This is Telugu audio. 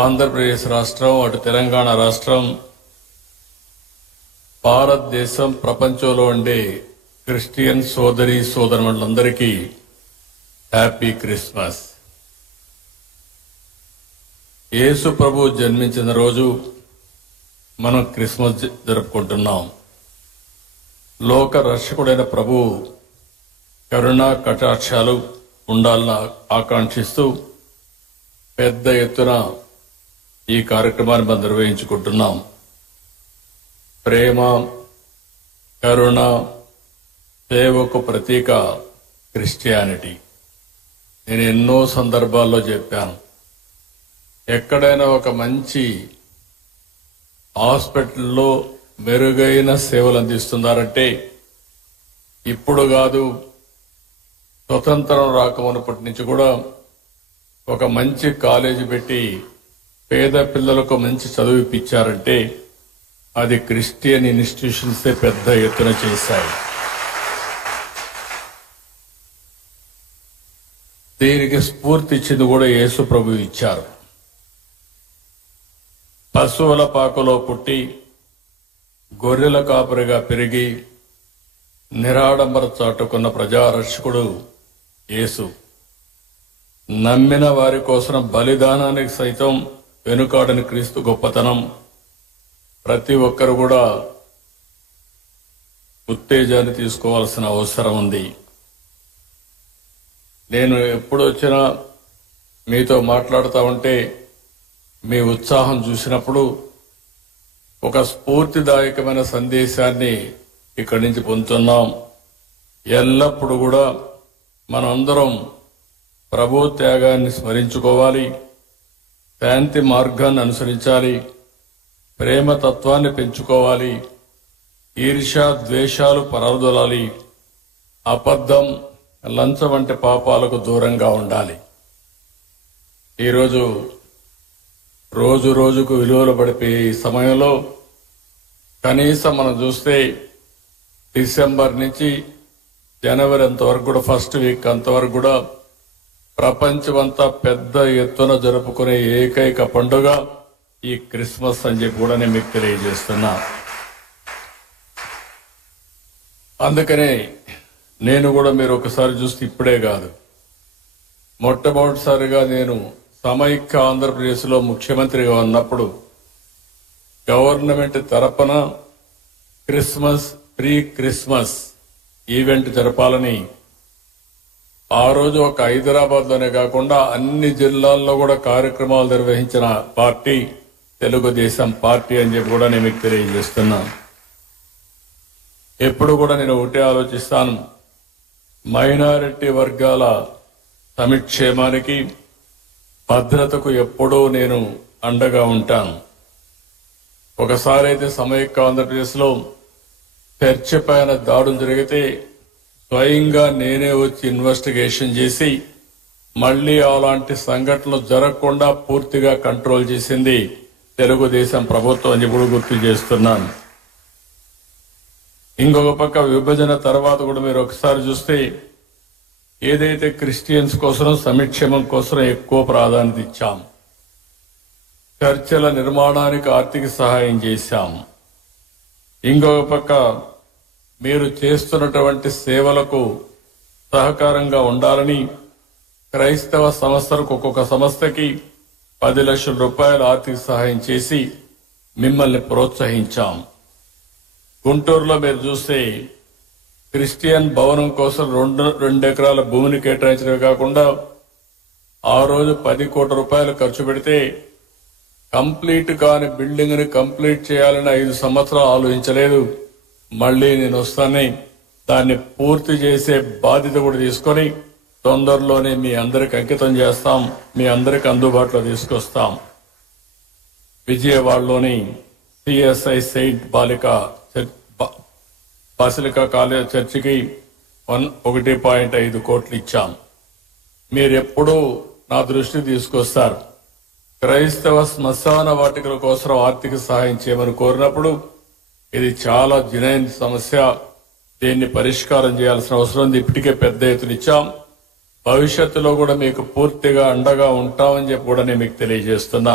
ఆంధ్రప్రదేశ్ రాష్ట్రం, అటు తెలంగాణ రాష్ట్రం, భారతదేశం, ప్రపంచంలో ఉండే క్రిస్టియన్ సోదరి సోదరులందరికీ హ్యాపీ క్రిస్మస్. యేసు ప్రభు జన్మించిన రోజు మనం క్రిస్మస్ జరుపుకుంటున్నాం. లోక రక్షకుడైన ప్రభు కరుణా కటాక్షాలు ఉండాలని ఆకాంక్షిస్తూ పెద్ద ఎత్తున ఈ కార్యక్రమాన్ని మనం నిర్వహించుకుంటున్నాం. ప్రేమ, కరుణ, సేవకు ప్రతీక క్రిస్టియానిటీ. నేను ఎన్నో సందర్భాల్లో చెప్పాను, ఎక్కడైనా ఒక మంచి హాస్పిటల్లో మెరుగైన సేవలు అందిస్తున్నారంటే ఇప్పుడు కాదు, స్వతంత్రం రాకమునప్పటి నుంచి కూడా ఒక మంచి కాలేజీ పెట్టి పేద పిల్లలకు మంచి చదువు ఇప్పించారంటే అది క్రిస్టియన్ ఇన్స్టిట్యూషన్సే పెద్ద ఎత్తున చేశాయి. దీనికి స్ఫూర్తి ఇచ్చింది కూడా యేసు ప్రభు ఇచ్చారు. పశువుల పాకలో పుట్టి గొర్రెల కాపరిగా పెరిగి నిరాడంబర చాటుకున్న ప్రజారక్షకుడు యేసు. నమ్మిన వారి కోసం బలిదానానికి సైతం వెనుకాడని క్రీస్తు గొప్పతనం ప్రతి ఒక్కరు కూడా ఉత్తేజాన్ని తీసుకోవాల్సిన అవసరం ఉంది. నేను ఎప్పుడు వచ్చినా మీతో మాట్లాడుతూ ఉంటే మీ ఉత్సాహం చూసినప్పుడు ఒక స్ఫూర్తిదాయకమైన సందేశాన్ని ఇక్కడి నుంచి పొందుతున్నాం. ఎల్లప్పుడూ కూడా మనందరం ప్రభు త్యాగాన్ని స్మరించుకోవాలి, శాంతి మార్గాన్ని అనుసరించాలి, ప్రేమ తత్వాన్ని పెంచుకోవాలి, ఈర్ష్య ద్వేషాలు పరదొలాలి, అబద్ధం, లంచం వంటి పాపాలకు దూరంగా ఉండాలి. ఈరోజు రోజు రోజుకు విలువలు పడిపోయే ఈ సమయంలో కనీసం మనం చూస్తే డిసెంబర్ నుంచి జనవరి అంతవరకు కూడా ఫస్ట్ వీక్ అంతవరకు కూడా ప్రపంచమంతా పెద్ద ఎత్తున జరుపుకునే ఏకైక పండుగ ఈ క్రిస్మస్ అని చెప్పి కూడా నేను మీకు తెలియజేస్తున్నా. అందుకనే నేను కూడా మీరు ఒకసారి చూస్తే ఇప్పుడే కాదు, మొట్టమొదటిసారిగా నేను సమైక్య ఆంధ్రప్రదేశ్లో ముఖ్యమంత్రిగా ఉన్నప్పుడు గవర్నమెంట్ తరపున ప్రీ క్రిస్మస్ ఈవెంట్ జరపాలని ఆ రోజు ఒక హైదరాబాద్లోనే కాకుండా అన్ని జిల్లాల్లో కూడా కార్యక్రమాలు నిర్వహించిన పార్టీ తెలుగుదేశం పార్టీ అని చెప్పి కూడా నేను మీకు తెలియజేస్తున్నాను. ఎప్పుడు కూడా నేను ఒకటే ఆలోచిస్తాను, మైనారిటీ వర్గాల సంక్షేమానికి భద్రతకు ఎప్పుడూ నేను అండగా ఉంటాను. ఒకసారి అయితే సమైక్య ఆంధ్రప్రదేశ్లో చర్చి పైన దాడులు జరిగితే స్వయంగా నేనే వచ్చి ఇన్వెస్టిగేషన్ చేసి మళ్లీ అలాంటి సంఘటనలు జరగకుండా పూర్తిగా కంట్రోల్ చేసింది తెలుగుదేశం ప్రభుత్వం అని కూడా గుర్తు చేస్తున్నాను. ఇంకొక పక్క విభజన తర్వాత కూడా మీరు ఒకసారి చూస్తే ఏదైతే క్రిస్టియన్స్ కోసం సంక్షేమం కోసం ఎక్కువ ప్రాధాన్యత ఇచ్చాం, చర్చల నిర్మాణానికి ఆర్థిక సహాయం చేశాం. ఇంకొక పక్క మీరు చేస్తున్నటువంటి సేవలకు సహకారంగా ఉండాలని క్రైస్తవ సంస్థలకు ఒక్కొక్క సంస్థకి 10 లక్షల రూపాయల ఆర్థిక సహాయం చేసి మిమ్మల్ని ప్రోత్సహించాం. గుంటూరులో మీరు చూస్తే క్రిస్టియన్ భవనం కోసం 2 ఎకరాల భూమిని కేటాయించడమే కాకుండా ఆ రోజు 10 కోట్ల రూపాయలు ఖర్చు పెడితే కంప్లీట్ కాని బిల్డింగ్ ని కంప్లీట్ చేయాలని 5 సంవత్సరాలు ఆలోచించలేదు. మళ్లీ నేను వస్తానే దాన్ని పూర్తి చేసే బాధ్యత కూడా తీసుకొని తొందరలోనే మీ అందరికి అంకితం చేస్తాం, మీ అందరికి అందుబాటులో తీసుకొస్తాం. విజయవాడలోని సిఎస్ఐ సెయింట్ బాసిలికా కాలేజ్ చర్చికి 1.5 కోట్లు ఇచ్చాం. మీరెప్పుడూ నా దృష్టికి తీసుకొస్తారు. క్రైస్తవ శ్మశాన వాటికల కోసం ఆర్థిక సహాయం చేయమని కోరినప్పుడు ఇది చాలా జనైన సమస్య, దీన్ని పరిష్కారం చేయాల్సిన అవసరం ఉంది. ఇప్పటికే పెద్ద ఎత్తున ఇచ్చాం. భవిష్యత్తులో కూడా మీకు పూర్తిగా అండగా ఉంటామని చెప్పి కూడా నేను మీకు తెలియజేస్తున్నా.